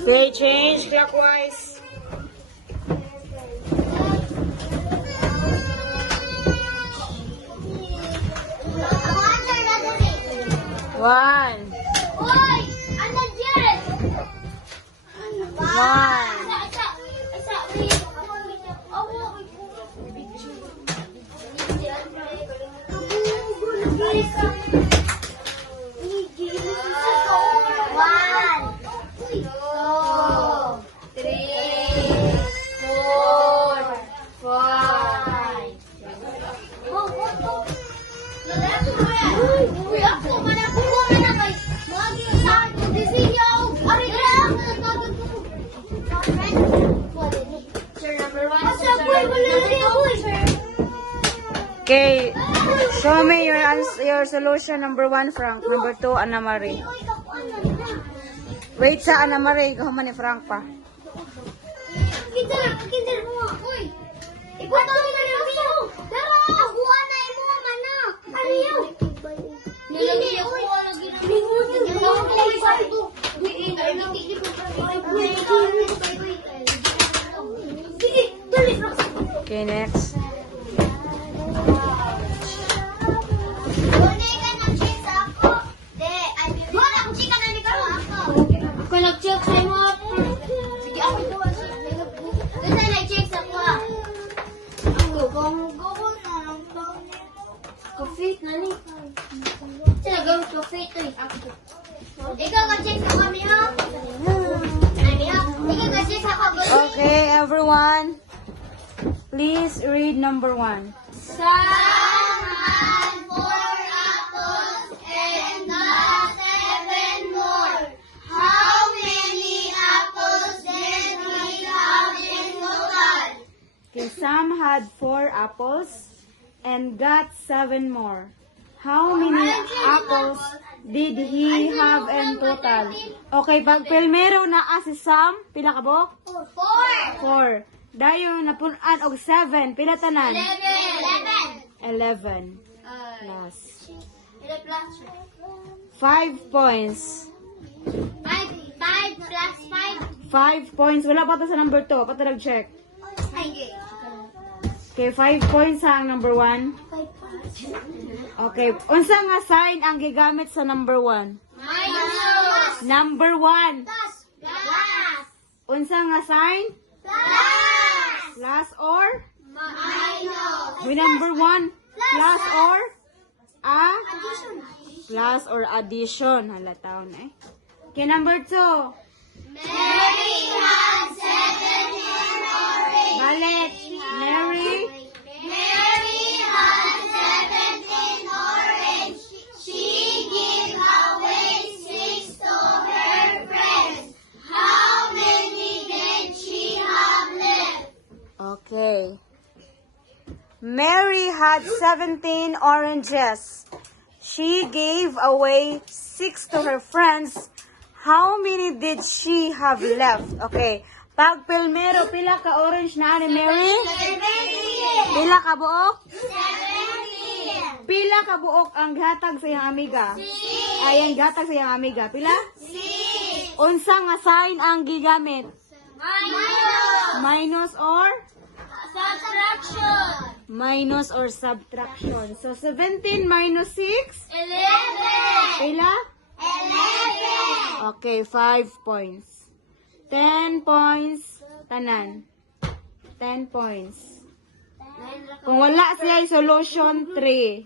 Okay, change clockwise. One. Hoy! Ano dyan? One. Okay, show me your solution. Number 1, Frank. Number 2, Anna Marie. Wait sa Anna Marie, ikaw man ni Frank pa. Okay, next. Nag-check sa mo. Sige, ako po. Doon na nag-check sa ko. Ako, gawin na lang to. Coffee na ni. Sila gawin coffee to eh. Ikaw ka-check sa kami ha? Ikaw ka-check sa kami. Okay, everyone. Please read number 1. Some had 4 apples and not 7 more. How many apples did we have in total? Okay, Sam had 4 apples and got 7 more. How many apples did he have in total? Okay, pag pilmero na si Sam, pila ka bok? 4. 4. Dayo napunan og 7, pila tanan? 11. 11. Plus. 5 5 points. plus 5. 5 points. Wala pa to sa number 2. Patarag check. Ay, Okay, 5 points sa ang number 1. Okay, unsa nga sign ang gigamit sa number 1? minus. Number 1. Plus. Unsa nga sign? Plus. Plus or? Minus. With number 1. Plus or? Addition. Plus or addition. Halataw na eh. Okay, number 2. Mary had 7 orange. Balik. Mary. Mary had 17 orange. She gave away 6 to her friends. How many did she have left? Okay. Mary had 17 oranges. She gave away 6 to her friends. How many did she have left? Okay. Pag pilmero, pila ka orange na ni Mary? 17. Pila ka buok? 17. Pila ka buok ang gatag sa iyang amiga? Ay, ang gatag sa iyang amiga. Pila? 6. Unsa nga sign ang gigamit? Minus. Minus or? Subtraction. Minus or subtraction. So, 17 minus 6? 11. Pila? 11. Okay, 5 points. 10 points. Tanan. 10 points. Kung wala siya solution 3.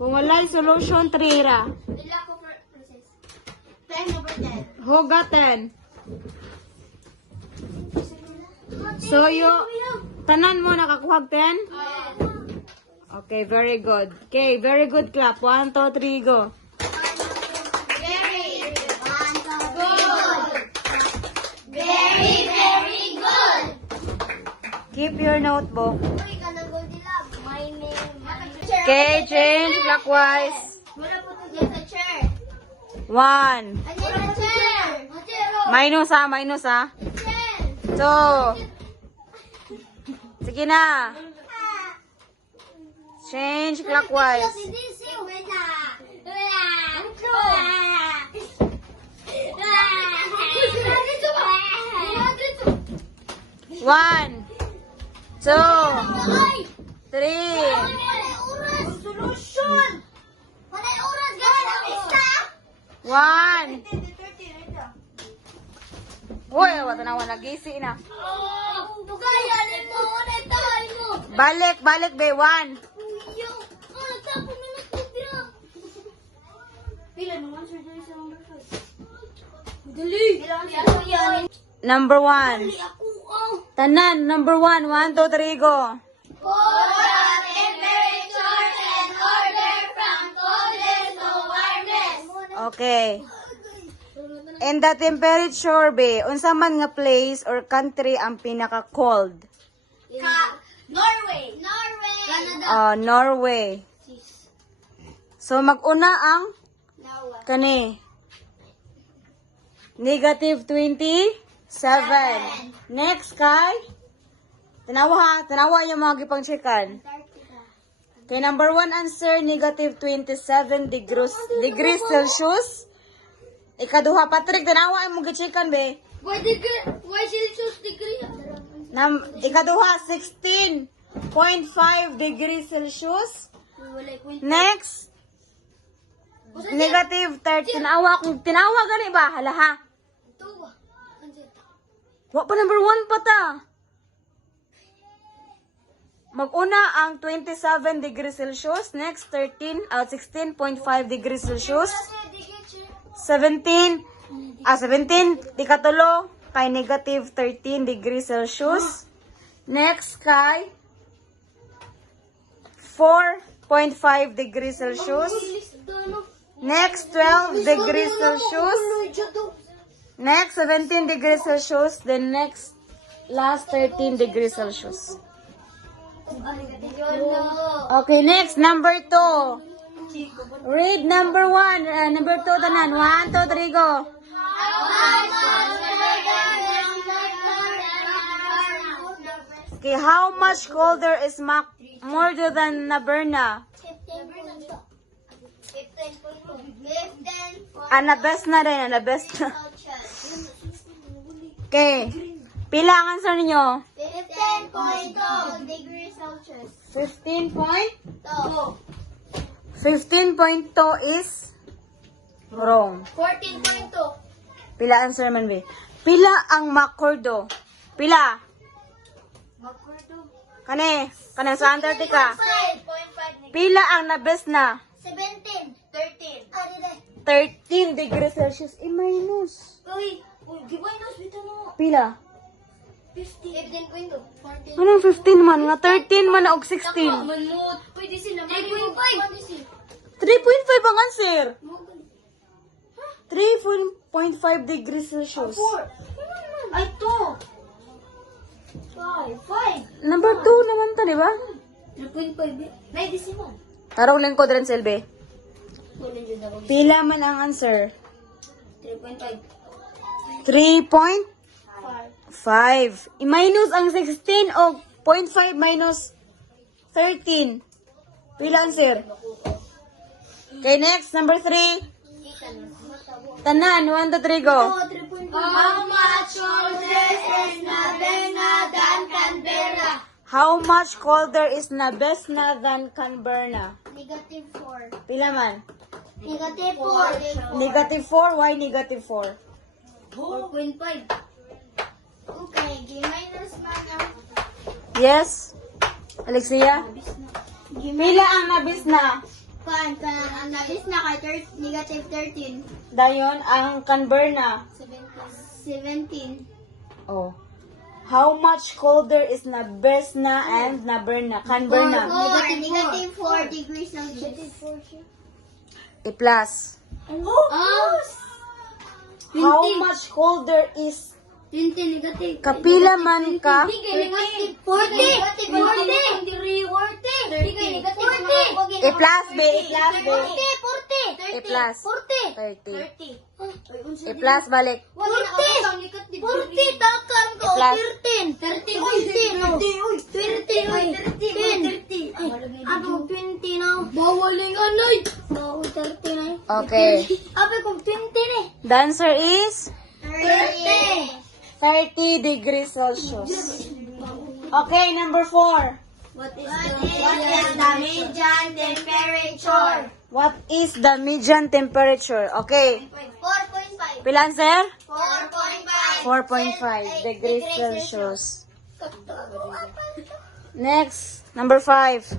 Kung wala solution 3 ra. Pila ko for process. 10 over 10. Huga 10. So, tanan mo nakakuha 10? Okay, very good. Okay, very good clap. 1, 2, 3, go. Very good. Very, very good. Keep your notebook. Uy, kanang Goldilocks. My name. Okay, change clockwise. Wala po ito dyan sa chair. 1. Ayan sa chair. Minus ha, minus ha. Chair. 2. Sige na. Change clockwise. 1, 2, 3, Manay oras. Solution. Manay oras. Ganun ang isa. 1. Uy, wala na nagisi na. Tugaya, limo. Unay tayo mo. Balik, be, 1. Yo. Tapos na natubira. Pila naman, sir, dali sa number 5. Dali. Pila naman, yan. Number 1. Dali ako, oh. Tanan, number 1. 1, 2, 3, go. For the temperature and order from coldest to warmest. Okay. And the temperature, be, unsa man nga place or country ang pinaka-cold? Norway. Canada. Norway. So, mag-una ang Nawa. kani. Negative 27. Next, kay? Tanawa ha. Tanawa yung mga gipang checkan. Antarctica. Kay number 1 answer, negative 27 degrees Celsius. Ikaduha, Patrick, tanawa yung mga checkan, be. Why Celsius degree? Ikaduha, 16.5 degrees Celsius. Wala kwento. Next, negative 30. Tinawa gani ba? Hala ha. Ito ba? Wa pa number 1 pa ta. Mag-una ang 27 degrees Celsius. Next, 16.5 degrees Celsius. 17, ikatulo, kay negative 13 degrees Celsius. Next, kay 4.5 degrees Celsius. Next, 12 degrees Celsius. Next, 17 degrees Celsius. Then next, last 13 degrees Celsius. Okay, next, number 2. Read number 1. Number 2, tanan. 1, 2, 3, go. Okay, how much colder is more than Naberna? Best na rin, best na. Okay. Pila ang answer ninyo? 15.2 degrees Celsius. 15.2 is wrong. 14.2. Pila answer man, be? Pila ang Makordo? Pila? Kane sa Antarctica. 5.5. Pila ang nabes na? 17. 13. 13 degrees Celsius. Minus. Uy, gibay na dito mo. Pila? 15.2. 14. Anong 15 man? Nga 13 man na og 16. Manut. Pwede sila. 3.5. 3.5 ang answer. 3.5 degrees Celsius. Ay, 2. 5. Number 2 naman to, di ba? 3.5. May decimal. Tarong lang ko din, Selby. Kunin dyan ako. Pila man ang answer? 3.5. 3.5. I-minus ang 16 o 0.5 minus 13. Pila answer? Okay, next. Number 3. Tanan. 1, 2, 3, go. How much colder is Naberna than Canberra? How much colder is Nabesna than Canberra? Negative 4. Pila man? Negative 4. Negative 4. Why negative 4? 4.5. Okay, G-minus man ang Yes? Alexia? Pila ang Nabesna? ang nabis na kay negative 13. Dayon ang Canberra. 17. Oh. How much colder is Nabesna and Naberna? Canberra. Negative 4 degrees Celsius. I-plus. Oh! How much colder is 20 negative. kapila man ka? 40. 40. 40. I-plus, be. I-plus, be. 40. I-plus. 40. 30. I-plus, balik. 40. 40. Takan ko. I-plus. 13. 20. 20. Ano, 20 na. Bawaling anay. Bawal 30 na. Okay. Abe kong 20 na. The answer is 30. 30 degrees Celsius. Okay, number 4. What is the median temperature? What is the median temperature? Okay. 4.5. Pila answer? 4.5. 4.5 degrees Celsius. Next, number 5.